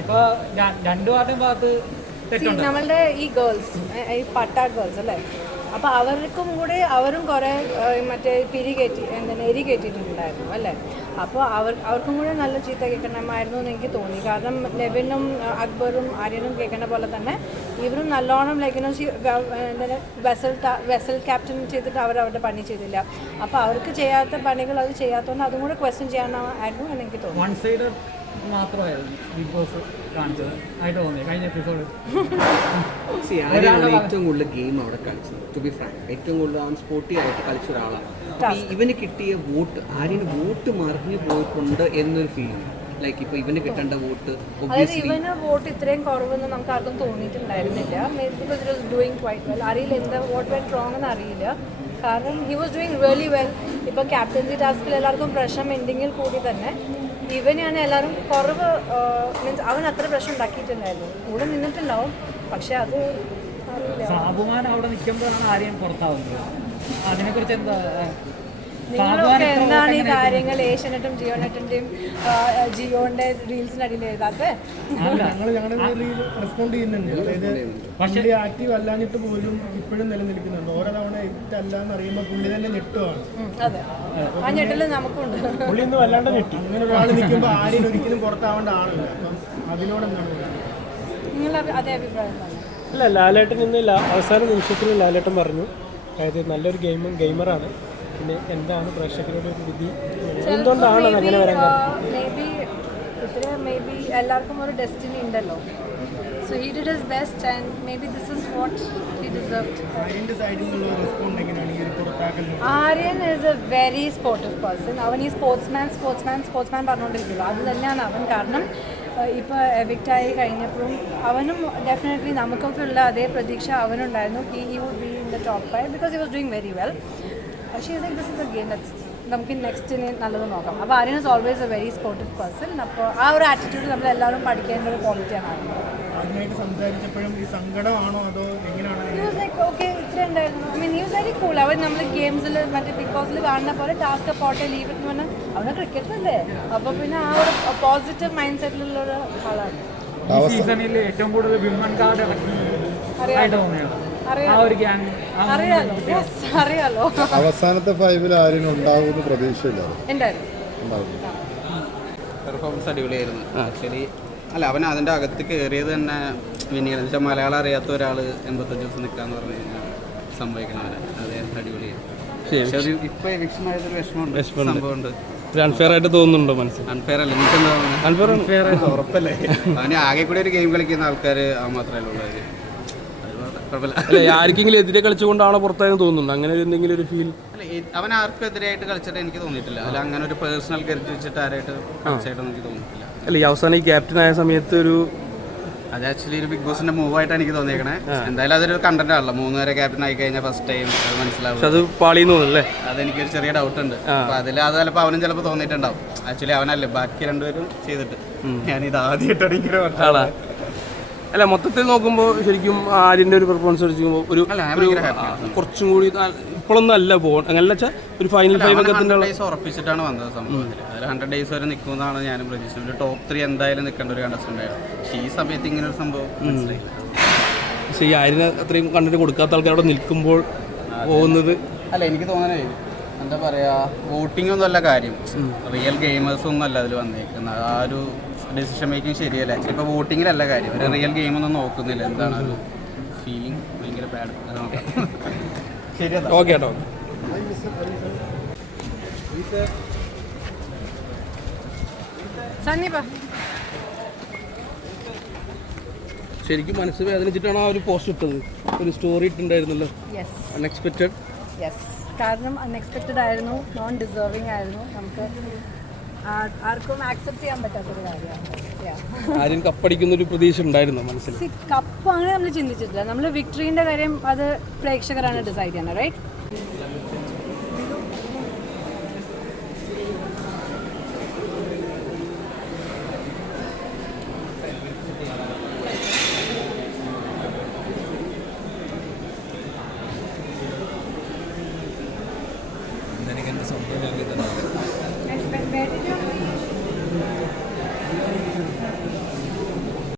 ഇപ്പൊ ഭാഗത്ത് നമ്മളുടെ ഈ ഗേൾസ് ഈ പട്ടാ ഗേൾസ് അല്ലേ? അപ്പോൾ അവർക്കും കൂടെ അവരും കുറേ മറ്റേ പിരി കയറ്റി എന്താണ് എരി കയറ്റിയിട്ടുണ്ടായിരുന്നു അല്ലേ? അപ്പോൾ അവർ അവർക്കും കൂടെ നല്ല ചീത്ത കേൾക്കണമായിരുന്നു എന്ന് എനിക്ക് തോന്നി. കാരണം നെവിനും അക്ബറും ആര്യനും കേൾക്കുന്ന പോലെ തന്നെ ഇവരും നല്ലോണം ലൈക്കിനോ എന്താണ് വെസൽ വെസൽ ക്യാപ്റ്റൻ ചെയ്തിട്ട് അവർ അവരുടെ പണി ചെയ്തില്ല. അപ്പോൾ അവർക്ക് ചെയ്യാത്ത പണികൾ അത് ചെയ്യാത്തതുകൊണ്ട് അതും കൂടെ ക്വസ്റ്റ്യൻ ചെയ്യാനായിരുന്നു എന്ന് എനിക്ക് തോന്നി. മാത്രമായിരുന്നു ബിഗ് ബോസ് കാണിച്ചത്. ആയിട്ട് തോന്നി കഴിഞ്ഞ എപ്പിസോഡ് ഏറ്റവും കൂടുതൽ ഗെയിം അവിടെ കളിച്ചത് ടു ബി ഫ്രാങ്ക് ഏറ്റവും കൂടുതൽ അവൻ സ്പോർട്ടി ആയിട്ട് കളിച്ച ഒരാളാണ് ഇവന് കിട്ടിയ വോട്ട് ആര്യന് വോട്ട് മറിഞ്ഞു പോയിട്ടുണ്ട് എന്നൊരു ഫീലിംഗ് ലൈക്ക് ഇപ്പൊ ഇവന് കിട്ടേണ്ട വോട്ട് അതായത് ഇവന് വോട്ട് ഇത്രയും കുറവെന്ന് നമുക്ക് ആർക്കും തോന്നിയിട്ടുണ്ടായിരുന്നില്ല. ഡൂയിങ് ക്വൈറ്റ് വെൽ അറിയില്ല എന്താ വോട്ട് വെൻ റോങ് എന്ന് അറിയില്ല. കാരണം he was doing really well ഇപ്പോൾ ക്യാപ്റ്റൻസി ടാസ്കിൽ എല്ലാവർക്കും പ്രശ്നം ഉണ്ടെങ്കിൽ കൂടി തന്നെ. ഇവനെയാണ് എല്ലാവരും കുറവ് മീൻസ് അവൻ അത്ര പ്രശ്നം ഉണ്ടാക്കിയിട്ടുണ്ടായിരുന്നു. കൂടെ നിന്നിട്ടുണ്ടാവും. പക്ഷെ അത് സാബുമാൻ അവിടെ നിൽക്കുമ്പോഴാണ് ആരെയും പുറത്താവുന്നത്. അതിനെക്കുറിച്ച് എന്താ നിങ്ങളൊക്കെ എന്താണ് ഈ കാര്യങ്ങൾ ഏഷ്യനെറ്റും ജിയോനെറ്റിന്റെയും ജിയോന്റെ റീൽസിനടിയിൽ എഴുതാത്തത് ഞങ്ങൾ ഞങ്ങളുടെ റെസ്പോണ്ട് ചെയ്യുന്നുണ്ട്. അതായത് പുള്ളി ആക്റ്റീവ് അല്ലാഞ്ഞിട്ട് പോലും ഇപ്പോഴും നിലനിൽക്കുന്നുണ്ട്. ഓരോ തവണ എഡിറ്റ് അല്ല എന്ന് അറിയുമ്പോൾ പുള്ളി തന്നെ ഞെട്ടുവാണ്. ആ ഞെട്ടൽ നമുക്കുണ്ട്. പുള്ളി ഇന്ന് വല്ലാണ്ട് ഞെട്ടി. അങ്ങനെ ഒരാൾ നിൽക്കുമ്പോൾ ആരെയും ഒരിക്കലും പുറത്താവേണ്ട ആളില്ല. അപ്പം അതിനോട് എന്താണ് നിങ്ങൾ അതേ അഭിപ്രായം അല്ല ലാലേട്ടൻ ഇന്ന് അവസാന നിമിഷത്തിൽ ലാലേട്ടൻ പറഞ്ഞു. അതായത് നല്ലൊരു ഗെയിമും ഗെയിമറാണ്. പിന്നെ എന്താണ് പ്രേക്ഷകരുടെ ഒരു വിധി? എന്തുകൊണ്ടാണ് അങ്ങനെ വരാൻ കാരണം? മേ ബി ബി എല്ലാവർക്കും ഒരു ഡെസ്റ്റിനി ഉണ്ടല്ലോ. So he did his best and maybe this is what he deserve Aryan is a very sportive person അവൻ ഈ സ്പോർട്സ്മാൻ സ്പോർട്സ്മാൻ സ്പോർട്സ്മാൻ പറഞ്ഞുകൊണ്ടിരിക്കുള്ളൂ അത് തന്നെയാണ് അവൻ കാരണം ഇപ്പോൾ എവിക്റ്റ് ആയി കഴിഞ്ഞപ്പോഴും അവനും ഡെഫിനറ്റ്ലി നമുക്കൊക്കെ ഉള്ള അതേ പ്രതീക്ഷ അവനുണ്ടായിരുന്നു. He he would be in the top five because he was doing very well പക്ഷേ ഇത് ദിസ് ഇസ് എ ഗെയിം നമുക്ക് നെക്സ്റ്റിന് നല്ലത് നോക്കാം. അപ്പോൾ Aryan is always a very sportive person അപ്പോൾ ആ ഒരു ആറ്റിറ്റ്യൂഡ് നമ്മൾ എല്ലാവരും പഠിക്കേണ്ട ഒരു ക്വാളിറ്റിയാണ് സംസാരിച്ചപ്പോഴും ഈ സങ്കടമാണോ അതോ എങ്ങനെയാണ്? ഇത്ര ഉണ്ടായിരുന്നു. ഐ മീൻ കൂൾ നമ്മൾ ഗെയിംസിൽ മറ്റേ ബിഗ് ബോസിൽ കാണുന്ന പോലെ ടാസ്ക് പോട്ടെ ലീവ് എന്ന് പറഞ്ഞാൽ അവന് ക്രിക്കറ്റ് അല്ലേ? അപ്പോൾ പിന്നെ ആ ഒരു പോസിറ്റീവ് മൈൻഡ് സെറ്റിലുള്ള ഒരു ആളാണ്. ഈ സീസണിൽ ഏറ്റവും കൂടുതൽ വിമൻ കാർഡ് അറിയാലോ. അവസാനത്തെ ഫൈവിൽ ആരും ഉണ്ടാവുമെന്ന് പ്രതീക്ഷയില്ല പെർഫോമൻസ് അടിപൊളിയായിരുന്നു. ആക്ച്വലി അല്ല അവൻ അതിന്റെ അകത്ത് കയറിയത് തന്നെ വിനീത് വെച്ചാൽ മലയാളം അറിയാത്ത ഒരാൾ എൺപത്തഞ്ച് ദിവസം നിൽക്കാന്ന് പറഞ്ഞു കഴിഞ്ഞാൽ സംഭവിക്കണം അവന് അത് അടിപൊളിയായിരുന്നു. ഇപ്പൊ ഒരു എവിക്ഷൻ ആയതൊരു വിഷമമുണ്ട്. സംഭവമുണ്ട്. അൺഫെയർ ആയിട്ട് തോന്നുന്നുണ്ടോ മനസ്സിൽ? അൺഫെയർ അല്ല എനിക്ക് എന്താ അൺഫെയർ ഉറപ്പല്ലേ? അവന് ആകെ കൂടി ഒരു ഗെയിം കളിക്കുന്ന ആൾക്കാർ ആ മാത്രമേ ഉള്ളൂ അല്ല ആർക്കെങ്കിലും എതിരെ കളിച്ചുകൊണ്ടാണോ പുറത്തായെന്ന് തോന്നുന്നുണ്ട്? അങ്ങനെ എന്തെങ്കിലും ഒരു ഫീൽ അല്ല അവൻ ആർക്കും എതിരായിട്ട് കളിച്ചിട്ട് എനിക്ക് തോന്നിയിട്ടില്ല. അല്ല അങ്ങനെ ഒരു പേഴ്സണൽ കരുതി വെച്ചിട്ട് ആരായിട്ട് കളിച്ചായിട്ട് എനിക്ക് തോന്നിയിട്ടില്ല. അല്ല ഈ അവസാനം ഈ ക്യാപ്റ്റൻ ആയ സമയത്ത് ഒരു അത് ആക്ച്വലി ഒരു ബിഗ് ബോസിന്റെ മൂവ് ആയിട്ടാണ് എനിക്ക് തോന്നിയേക്കണേ. എന്തായാലും അതൊരു കണ്ടന്റ് ആണല്ലോ. മൂന്ന് വരെ ക്യാപ്റ്റൻ ആയി കഴിഞ്ഞാൽ ഫസ്റ്റ് ടൈം അത് മനസ്സിലാവും. അത് തോന്നുന്നു തോന്നുന്നല്ലേ അതെനിക്കൊരു ചെറിയ ഡൗട്ട് ഉണ്ട്. അപ്പൊ അതിൽ അത് ചിലപ്പോൾ അവനും ചിലപ്പോൾ തോന്നിയിട്ടുണ്ടാവും. ആക്ച്വലി അവനല്ലേ ബാക്കി രണ്ടുപേരും ചെയ്തിട്ട്. ഞാൻ ഇത് ആദ്യമായിട്ടാണ് ആടാ അല്ല മൊത്തത്തിൽ നോക്കുമ്പോൾ ശരിക്കും ആര്യന്റെ ഒരു പെർഫോമൻസ് അല്ല, ഞാൻ ഒരു കുറച്ചും കൂടി ഇപ്പോഴൊന്നും അല്ല പോകണം അങ്ങനെ വെച്ചാൽ ഒരു ഫൈനൽ ഫൈവ് ഒക്കെ ഡേയ്സ് ഉറപ്പിച്ചിട്ടാണ് വന്നത് സംഭവത്തിൽ അതിൽ ഹൺഡ്രഡ് ഡേയ്സ് വരെ നിൽക്കുന്നതാണ് ഞാനും പ്രതീക്ഷിച്ചത്. ഒരു ടോപ്പ് ത്രീ എന്തായാലും നിൽക്കേണ്ട ഒരു ആയിരുന്നു. പക്ഷേ ഈ സമയത്ത് ഇങ്ങനെ ഒരു സംഭവം മനസ്സിലായില്ല പക്ഷേ ഈ ആര്യന് അത്രയും കണ്ടിട്ട് കൊടുക്കാത്ത ആൾക്കാർ അവിടെ നിൽക്കുമ്പോൾ പോകുന്നത് അല്ല എനിക്ക് തോന്നണേ എന്താ പറയാ വോട്ടിംഗ് ഒന്നും അല്ല കാര്യം. റിയൽ ഗെയിമേഴ്സ് ഒന്നും അല്ല അതിൽ വന്നേക്കുന്നത്. ആ ഒരു ഡിസിഷൻ മേക്കിംഗ് ശരിയല്ല ഇപ്പോൾ വോട്ടിങ്ങിലല്ല കാര്യം. ഒരു റിയൽ ഗെയിം ഒന്നും നോക്കുന്നില്ല. എന്താണ് ഫീലിംഗ് ഭയങ്കര ബാഡ് ഓക്കെ കേട്ടോ. ശരിക്കും മനസ്സ് വേദനിച്ചിട്ടാണ് ആ ഒരു പോസ്റ്റ് ഇട്ടത്. ഒരു സ്റ്റോറി ഇട്ടുണ്ടായിരുന്നല്ലോ യെസ് അൺഎക്സ്പെക്റ്റഡ് യെസ് കാരണം അൺഎക്സ്പെക്റ്റഡ് ആയിരുന്നു. നോൺ ഡിസേർവിംഗ് ആയിരുന്നു. നമുക്ക് ആർക്കും ആക്സെപ്റ്റ് ചെയ്യാൻ പറ്റാത്തൊരു കാര്യമാണ്. ആരും കപ്പടിക്കുന്ന ഒരു പ്രതീക്ഷ ഉണ്ടായിരുന്നു മനസ്സിൽ കപ്പാണ് നമ്മൾ ചിന്തിച്ചിട്ടില്ല നമ്മൾ വിക്ടറിന്റെ കാര്യം അത് പ്രേക്ഷകരാണ് ഡിസൈഡ് ചെയ്യുന്നത് റൈറ്റ് എനിക്ക് എന്റെ സ്വന്തം ജാമ്യത്തിനാണ് बैठ जाओ